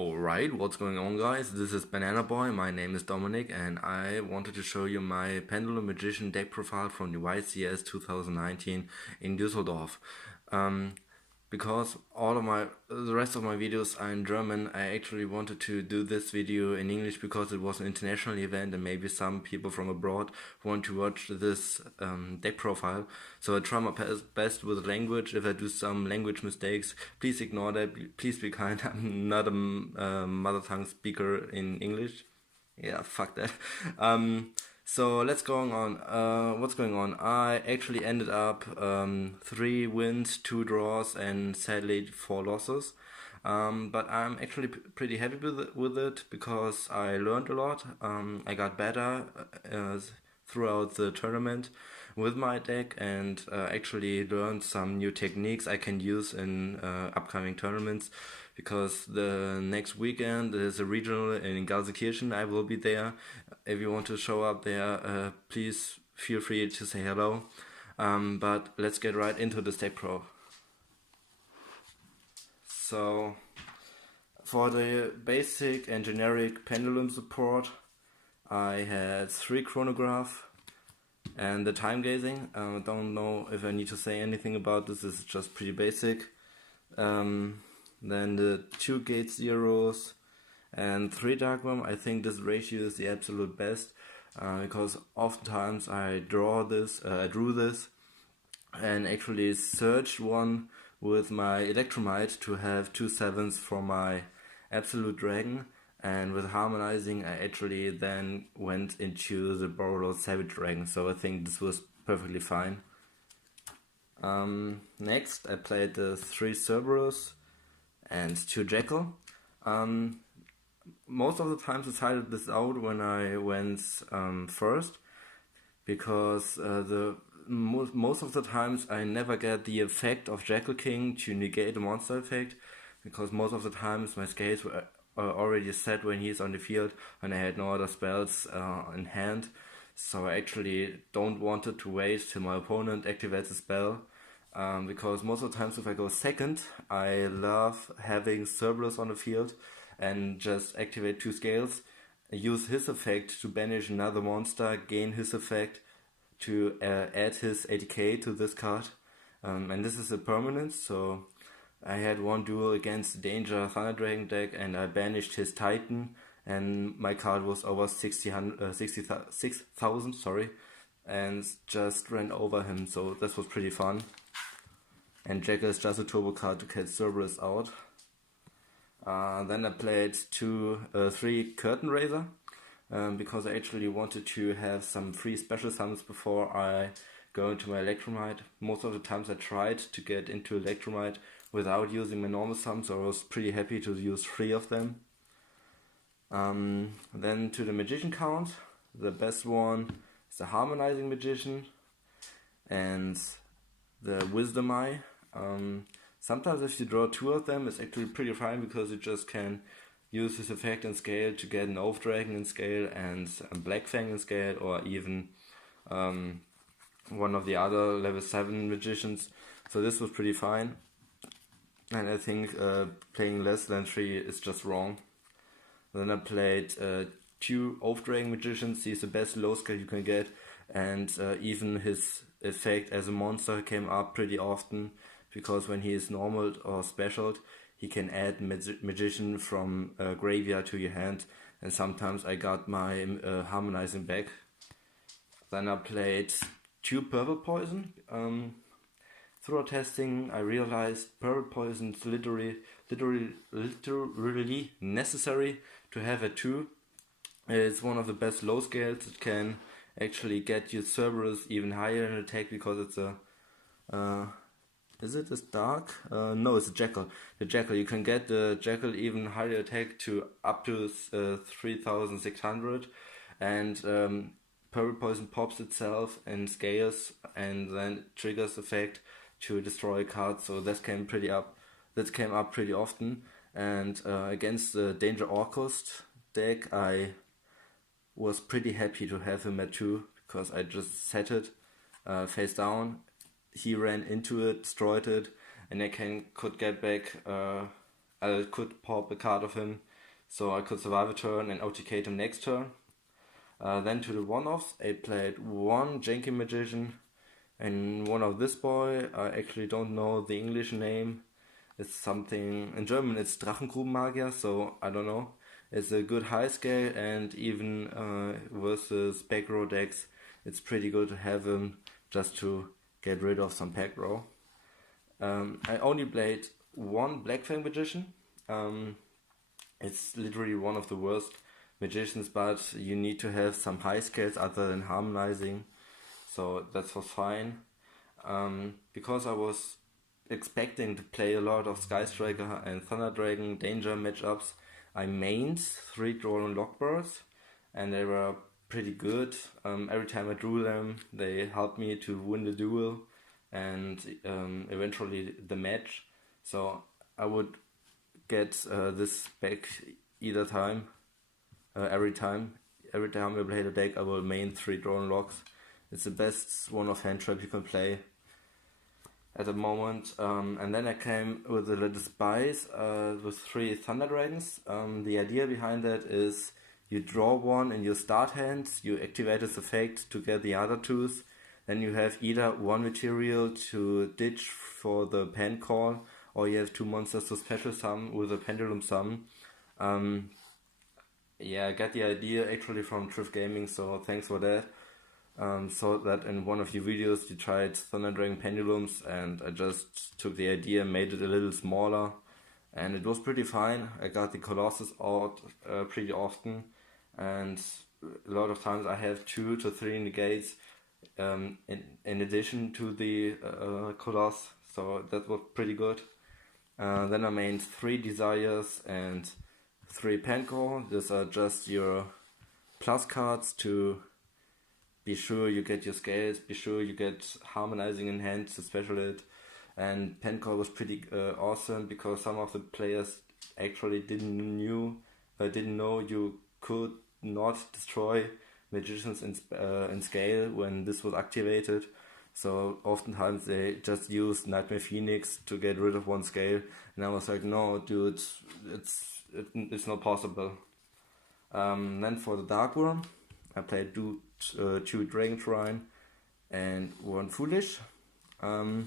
Alright, what's going on, guys? This is Banana Boy, my name is Dominic, and I wanted to show you my Pendulum Magician deck profile from the YCS 2019 in Düsseldorf. Because the rest of my videos are in German, I actually wanted to do this video in English because it was an international event and maybe some people from abroad want to watch this deck profile. So I try my best with language. If I do some language mistakes, please ignore that. Please be kind. I'm not a mother tongue speaker in English. Yeah, fuck that. So let's go on. What's going on? I actually ended up 3 wins, 2 draws, and sadly 4 losses. But I'm actually pretty happy with it because I learned a lot. I got better throughout the tournament with my deck and actually learned some new techniques I can use in upcoming tournaments. Because the next weekend there's a regional in Gelsenkirchen. I will be there. If you want to show up there, please feel free to say hello. But let's get right into the Step Pro. So, for the basic and generic pendulum support, I had 3 chronograph and the time gazing. I don't know if I need to say anything about this. This is just pretty basic. Then the 2 gate zeros and 3 darkworm. I think this ratio is the absolute best because oftentimes I drew this and actually searched one with my Electromite to have 2 sevens for my absolute dragon, and with harmonizing I actually then went into the Borrowed Savage Dragon, so I think this was perfectly fine. Next I played the 3 Cerberus and 2 Jackal. Most of the times I decided this out when I went first, because most of the times I never get the effect of Jackal King to negate the monster effect, because most of the times my scales were already set when he's on the field and I had no other spells in hand, so I actually don't want it to wait till my opponent activates a spell. Because most of the times if I go second, I love having Cerberus on the field and just activate 2 scales, use his effect to banish another monster, gain his effect to add his 80k to this card. And this is a permanent, so I had one duel against the Danger Thunder Dragon deck and I banished his Titan and my card was over 6,000, sorry, and just ran over him, so this was pretty fun. And Jackal is just a turbo card to get Cerberus out. Then I played 3 Curtain Raiser because I actually wanted to have some free special summons before I go into my Electromite. Most of the times I tried to get into Electromite without using my normal summons, so I was pretty happy to use 3 of them. Then to the Magician count, the best one is the Harmonizing Magician and the Wisdom Eye. Sometimes if you draw 2 of them, it's actually pretty fine because you just can use this effect in scale to get an Oath Dragon in scale and a Black Fang in scale, or even one of the other level 7 magicians. So this was pretty fine, and I think playing less than 3 is just wrong. Then I played 2 Oath Dragon magicians. He's the best low scale you can get, and even his effect as a monster came up pretty often, because when he is normal or specialed, he can add magician from graveyard to your hand, and sometimes I got my harmonizing back. Then I played 2 purple poison. Through testing, I realized purple poison is literally necessary to have a 2. It's one of the best low scales. It can actually get your Cerberus even higher in attack because it's a is it this dark? No, it's a Jackal. The Jackal, you can get the Jackal even higher attack to up to 3,600, and purple poison pops itself and scales and then triggers effect to destroy a card. So that came up pretty often, and against the Danger Orcust deck I was pretty happy to have him at 2, because I just set it face down, he ran into it, destroyed it, and I could get back, I could pop a card of him so I could survive a turn and OTK him next turn. Then to the one-offs, I played one Janky Magician and one of this boy. I actually don't know the English name. It's something, in German it's Drachengrubenmagier, so I don't know. It's a good high scale, and even versus back row decks, it's pretty good to have him just to get rid of some back row. I only played one Black Fang Magician. It's literally one of the worst magicians, but you need to have some high scales other than harmonizing, so that was fine. Because I was expecting to play a lot of Sky Striker and Thunder Dragon Danger matchups, I mained 3 Draw and Lockbirds, and they were pretty good. Every time I drew them, they helped me to win the duel and eventually the match. So I would get this back either time, every time. Every time I play the deck, I will main 3 Draw and Locks. It's the best one-of-hand trap you can play at the moment. And then I came with a little spice with 3 Thunder Dragons. The idea behind that is you draw one in your start hands, you activate this effect to get the other 2s, then you have either one material to ditch for the pen call, or you have 2 monsters to special summon with a Pendulum summon. Yeah, I got the idea actually from Thrift Gaming, so thanks for that. So that in one of your videos you tried Thunder Dragon Pendulums, and I just took the idea and made it a little smaller, and it was pretty fine. I got the Colossus out pretty often, and a lot of times I have 2 to 3 negates in addition to the Colossus, so that was pretty good. Then I made 3 Desires and 3 Pencore. These are just your plus cards to be sure you get your scales, be sure you get harmonizing in hand to special it. And Pencore was pretty awesome because some of the players actually didn't know you could not destroy magicians in scale when this was activated. So oftentimes they just use Nightmare Phoenix to get rid of one scale, and I was like, no, dude, it's not possible. Then for the Dark Worm, I played 2 Dragon Shrine and 1 Foolish. The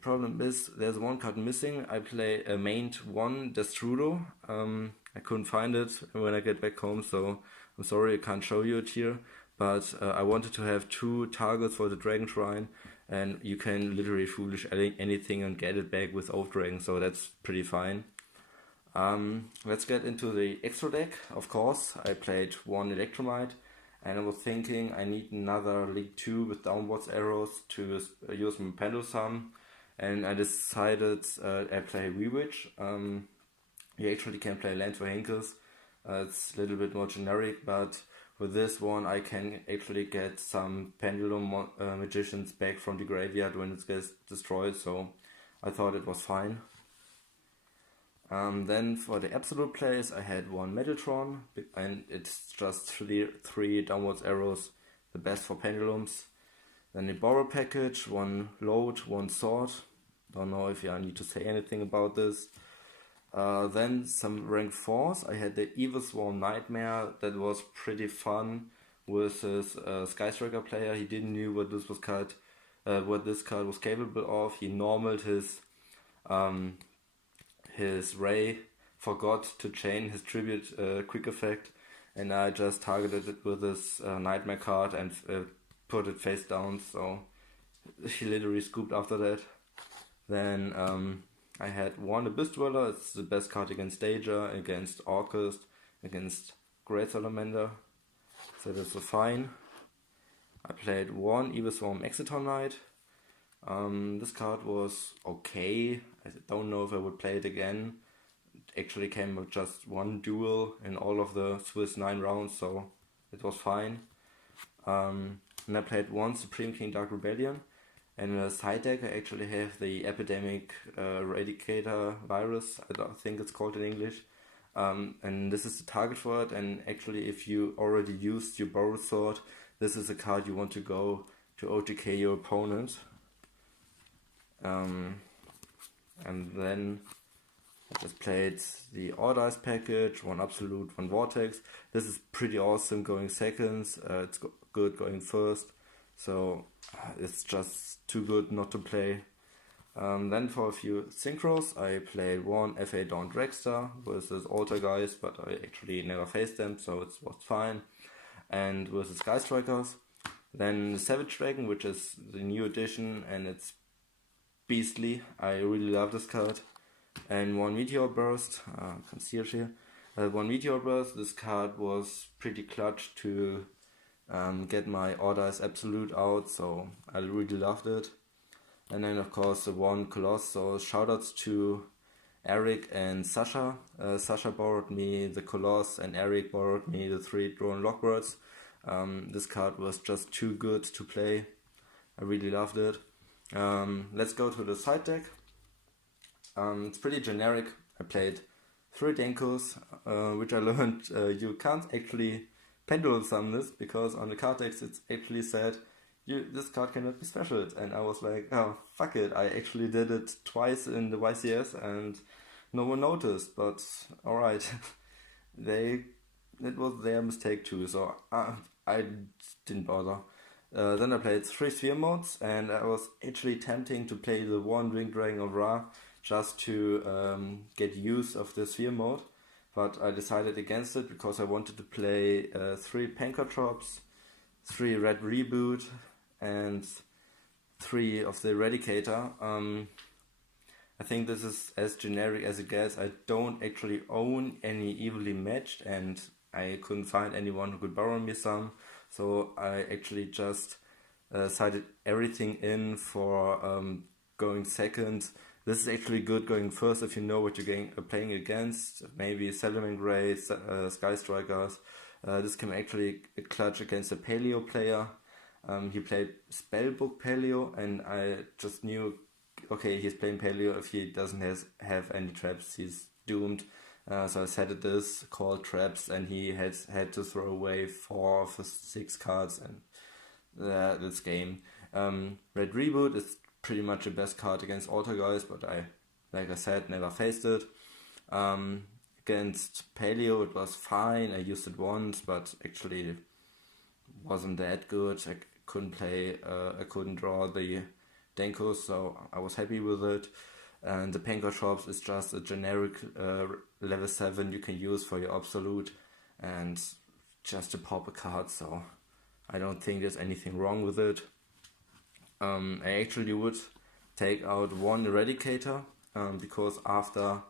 problem is there's one card missing. I mained 1 Destrudo. I couldn't find it when I get back home, so I'm sorry I can't show you it here. But I wanted to have 2 targets for the Dragon Shrine, and you can literally Foolish anything and get it back with Oath Dragon, so that's pretty fine. Let's get into the extra deck. Of course, I played 1 Electromite, and I was thinking I need another League 2 with downwards arrows to use my Pendulum, and I decided I play Rewitch. You actually can play Land for Hinkles. It's a little bit more generic, but with this one I can actually get some Pendulum magicians back from the graveyard when it gets destroyed, so I thought it was fine. Then for the absolute plays I had 1 Metaltron, and it's just 3 downwards arrows, the best for Pendulums. Then the Borrow package, 1 Load, 1 Sword. Don't know if I need to say anything about this. Then some rank 4s. I had the Evil Swarm Nightmare, that was pretty fun with his Sky Striker player. He didn't know what this card was capable of. He normaled his Ray, forgot to chain his Tribute quick effect, and I just targeted it with this Nightmare card and put it face down, so he literally scooped after that. Then I had 1 Abyss Dweller. It's the best card against Danger, against Orcust, against Great Salamander, so that's fine. I played 1 Evil Swarm Exciton Knight. This card was okay. I don't know if I would play it again. It actually came with just 1 duel in all of the Swiss 9 rounds, so it was fine. And I played 1 Supreme King Dark Rebellion. And in the side deck I actually have the Epidemic Eradicator Virus, I don't think it's called in English. And this is the target for it, and actually if you already used your Borrowed Sword, this is a card you want to go to OTK your opponent. And then I just played the Order Ice package, one Absolute, one Vortex. This is pretty awesome going seconds, it's good going first, so it's just too good not to play. Then for a few synchros, I played one FA Dawn Dragster versus Alter guys, but I actually never faced them, so it was fine. And versus Sky Strikers. Then Savage Dragon, which is the new edition, and it's beastly. I really love this card. And one Meteor Burst, can see it here. One Meteor Burst, this card was pretty clutch to get my Orders Absolute out, so I really loved it. And then of course the one Coloss, so shoutouts to Eric and Sasha. Sasha borrowed me the Coloss and Eric borrowed me the 3 Drone Lockbirds. This card was just too good to play. I really loved it. Let's go to the side deck. It's pretty generic. I played 3 Denkos, which I learned you can't actually Pendulum summon this, because on the card decks it's actually said this card cannot be specialed, and I was like, oh fuck it, I actually did it twice in the YCS and no one noticed, but alright. It was their mistake too, so I didn't bother. Then I played 3 sphere modes, and I was actually tempting to play the one Winged Dragon of Ra just to get use of the sphere mode, but I decided against it because I wanted to play 3 Pankertrops, 3 Red Reboot, and 3 of the Eradicator. I think this is as generic as it gets. I don't actually own any evenly matched, and I couldn't find anyone who could borrow me some, so I actually just sided everything in for going second. This is actually good going first if you know what you're playing against, maybe Salamangreat, Great, Sky Strikers. This can actually clutch against a Paleo player. He played Spellbook Paleo, and I just knew, okay, he's playing Paleo. If he doesn't have any traps, he's doomed. So I set it this, called traps, and he had to throw away 4 of his 6 cards, and this game. Red Reboot is pretty much the best card against Alter guys, but like I said, never faced it. Against Paleo it was fine, I used it once, but actually wasn't that good. I couldn't draw the Denkos, so I was happy with it. And the Pankertrops is just a generic level 7 you can use for your Absolute, and just to pop a card, so I don't think there's anything wrong with it. I actually would take out one Eradicator, because after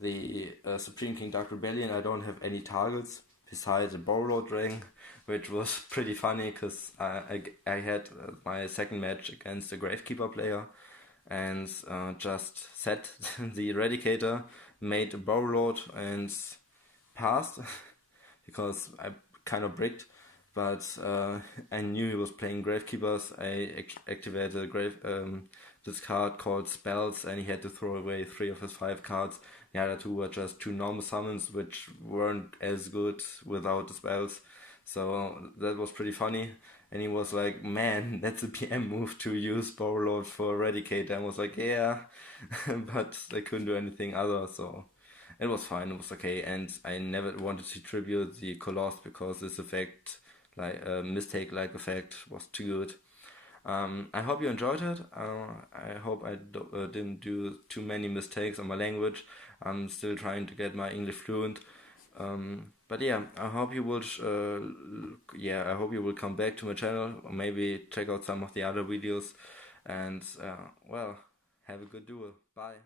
the Supreme King Dark Rebellion I don't have any targets besides a Borrowlord Dragon, which was pretty funny because I had my second match against a Gravekeeper player, and just set the Eradicator, made a Borrowlord and passed because I kind of bricked. But I knew he was playing Gravekeepers. I activated this card called Spells, and he had to throw away 3 of his 5 cards. The other 2 were just 2 normal summons, which weren't as good without the spells. So that was pretty funny. And he was like, man, that's a PM move to use Borrowlord for Eradicator. And I was like, yeah, but I couldn't do anything other, so it was fine, it was okay. And I never wanted to tribute the Coloss because this effect, like mistake-like effect, was too good. I hope you enjoyed it. I hope I didn't do too many mistakes on my language. I'm still trying to get my English fluent. But yeah, I hope you will. I hope you will come back to my channel, or maybe check out some of the other videos. And well, have a good duel. Bye.